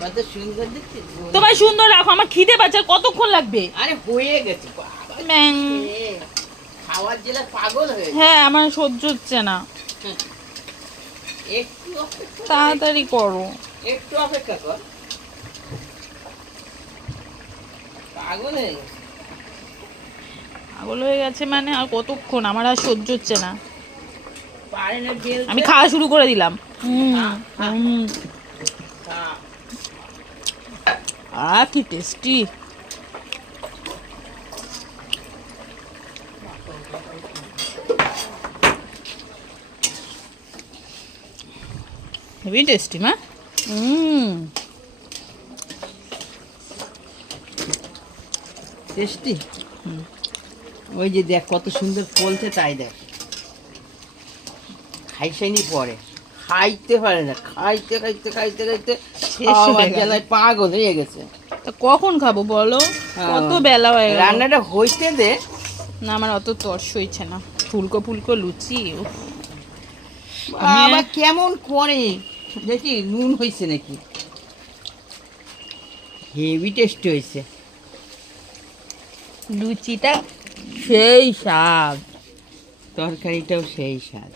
কত সুন্দর দেখছিস? তোমার সুন্দর রাখো, আমার খিদে পাচ্ছে, আর কতক্ষণ লাগবে? আরে হয়ে গেছে বাবা, ম্যাং। খাওয়ার জেলা পাগল হয়ে গেছে। হ্যাঁ, আমার সহ্য হচ্ছে না, একটু অপেক্ষা কর, তাড়াতাড়ি করো। একটু অপেক্ষা কর। পাগল হয়ে গেছে। পাগল হয়ে গেছে মানে আর কতক্ষণ, আমার আর সহ্য হচ্ছে না। পারে না বেলতে। আমি খাওয়া শুরু করে দিলাম। খা। কি টেস্টি। হেভি টেস্টি মা। টেস্টি। ওই যে দেখ কত সুন্দর ফলছে, তাই দেখ। খাইসাইনি পরে, খাইতে পারে না, খাইতে খাইতে খাইতে খাইতে শেষ হয়ে খাওয়ার গেল। জ্বালায় পাগল হয়ে গেছে। তা কখন খাবো বলো? কত বেলা হয়ে গেল। রান্নাটা হইতে দে। না, আমার অত তর্স হইছে না। ফুলকো ফুলকো লুচি, উফ। আবার কেমন করে দেখি, নুন হয়েছে নাকি। হেভি টেস্টি হয়েছে। লুচিটা সেই স্বাদ। তরকারিটাও সেই স্বাদ।